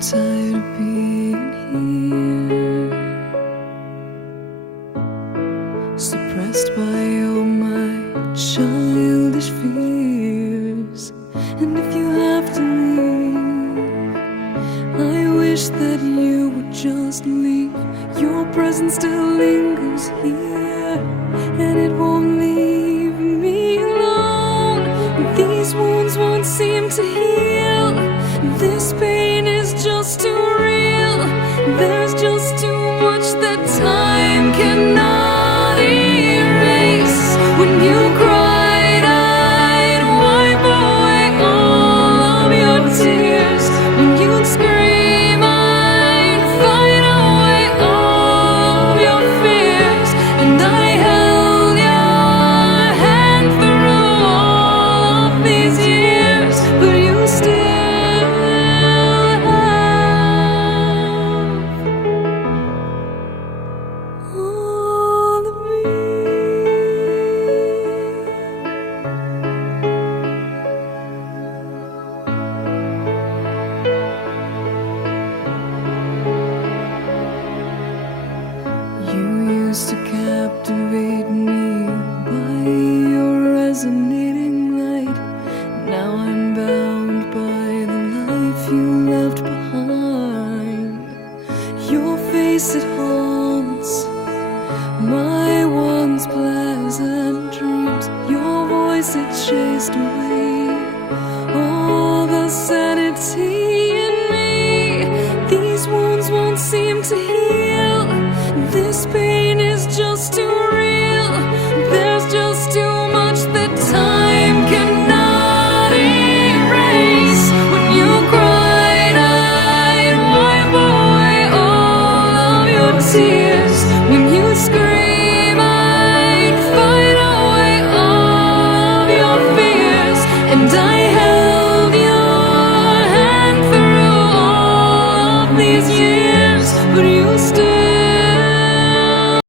tired of being here, suppressed by all my childish fears. And if you have to leave, I wish that you would just leave. Your presence still lingers here, and it won't leave me alone. These wounds won't seem to heal. This pain is just too real. There's just too much that time cannot erase. When you cried, I'd wipe away all of your tears. When you'd scream, I'd fight away all of your fears. And I held your hand through all of these years, but you still all of me. You used to captivate me by your resonating light. Now I'm bound by the life you left behind. Your face, it haunts my once pleasant dreams. Your voice, it chased away all the sanity in me. These wounds won't seem to heal. This pain is just too real. There's just too much that time cannot erase. When you cried, I'd wipe away all of your tears. When you screamed,